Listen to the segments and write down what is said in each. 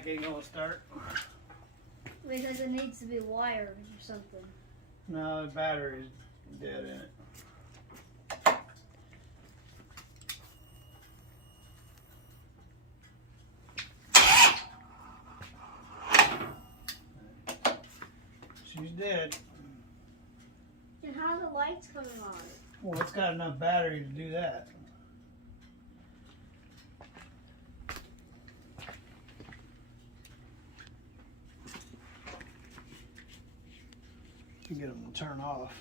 bike ain't gonna start. Because it needs to be wired or something. No, the battery's dead in it. She's dead. And how are the lights coming on? Well, it's got enough battery to do that. You get them to turn off.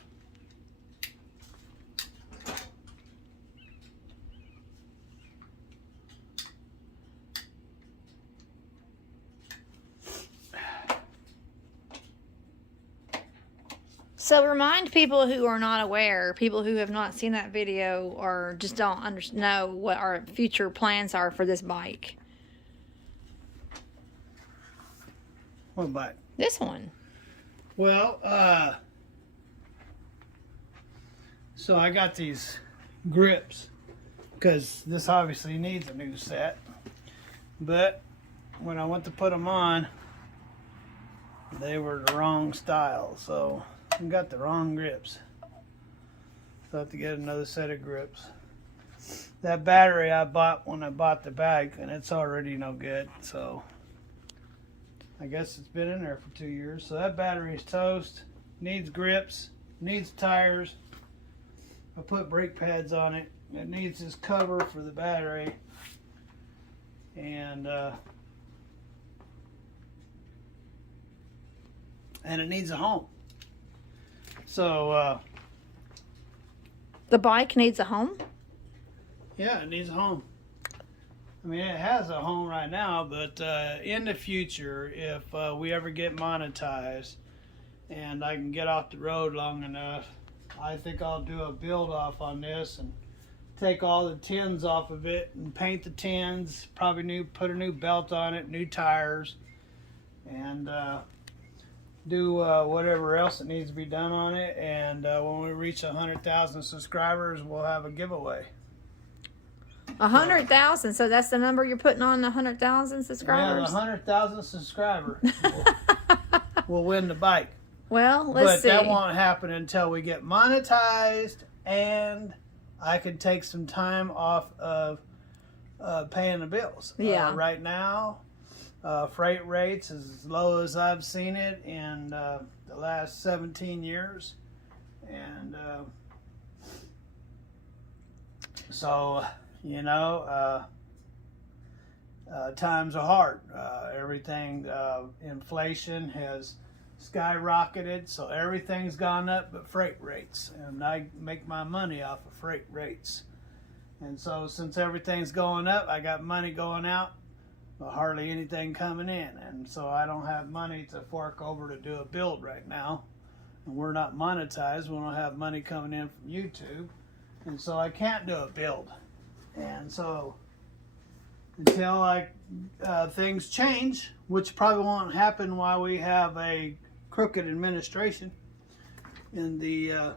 So remind people who are not aware, people who have not seen that video or just don't know what our future plans are for this bike. What bike? This one. Well, so I got these grips because this obviously needs a new set. But when I went to put them on, they were the wrong style. So I got the wrong grips. So I have to get another set of grips. That battery I bought when I bought the bike, and it's already no good. So I guess it's been in there for 2 years. So that battery is toast. Needs grips. Needs tires. I put brake pads on it. It needs this cover for the battery. And it needs a home. So The bike needs a home? yeah, it needs a home. I mean, it has a home right now, but in the future, if we ever get monetized and I can get off the road long enough, I think I'll do a build off on this and take all the tins off of it and paint the tins, probably put a new belt on it, new tires, and do whatever else that needs to be done on it. And when we reach 100,000 subscribers, we'll have a giveaway. 100,000. So that's the number you're putting on, 100,000 subscribers? Yeah, the 100,000 subscriber will win the bike. Well, let's see. But that won't happen until we get monetized and I can take some time off of paying the bills. Yeah. Right now, freight rates is as low as I've seen it in the last 17 years. And so, you know, times are hard. Everything, inflation has skyrocketed, so everything's gone up but freight rates. And I make my money off of freight rates. And so since everything's going up, I got money going out, but hardly anything coming in. And so I don't have money to fork over to do a build right now. And we're not monetized. We don't have money coming in from YouTube. And so I can't do a build. And so until things change, which probably won't happen while we have a crooked administration in the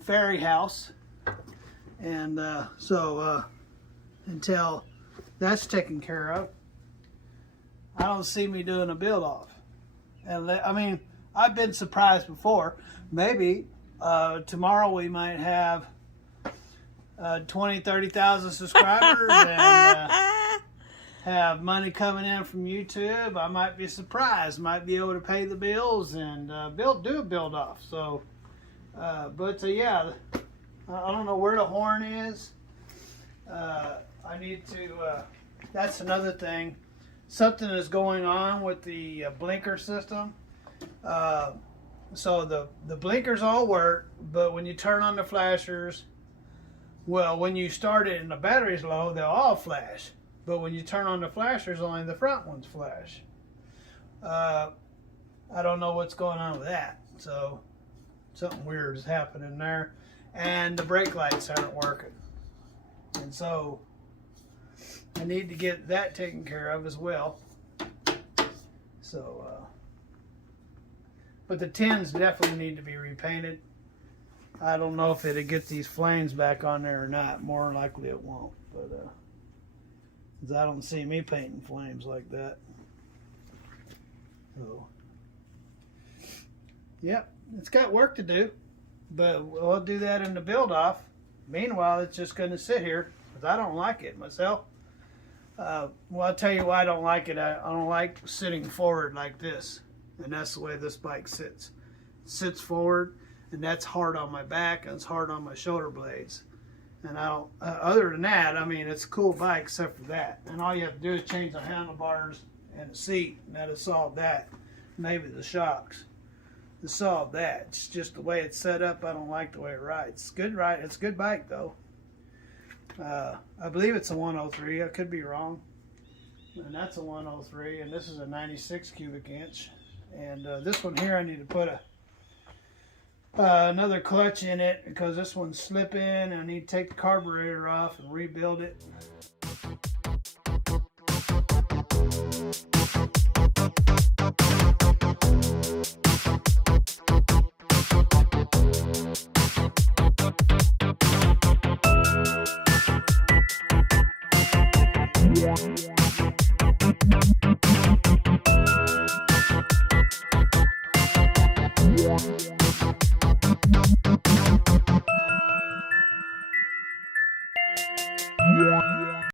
ferry house. And so until that's taken care of, I don't see me doing a build off. And I mean, I've been surprised before. Maybe tomorrow we might have 20, 30,000 subscribers and have money coming in from YouTube. I might be surprised. Might be able to pay the bills and do a build off. So, yeah, I don't know where the horn is. I need to. That's another thing. Something is going on with the blinker system. So the blinkers all work, but when you turn on the flashers, well, when you start it and the battery's low, they'll all flash. But when you turn on the flashers, only the front ones flash. I don't know what's going on with that. So something weird is happening there. And the brake lights aren't working. And so I need to get that taken care of as well. So, but the tins definitely need to be repainted. I don't know if it'll get these flames back on there or not. More likely it won't. But because I don't see me painting flames like that. So, yep, it's got work to do, but we'll do that in the build off. Meanwhile, it's just going to sit here because I don't like it myself. Well, I'll tell you why I don't like it. I don't like sitting forward like this, and that's the way this bike sits. It sits forward, and that's hard on my back, and it's hard on my shoulder blades. And I don't. Other than that, I mean, it's a cool bike except for that. And all you have to do is change the handlebars and the seat, and that'll solve that. Maybe the shocks to solve that. It's just the way it's set up. I don't like the way it rides. It's good ride. It's a good bike though. I believe it's a 103. I could be wrong. And that's a 103, and this is a 96 cubic inch. And this one here, I need to put another clutch in it because this one's slipping, and I need to take the carburetor off and rebuild it.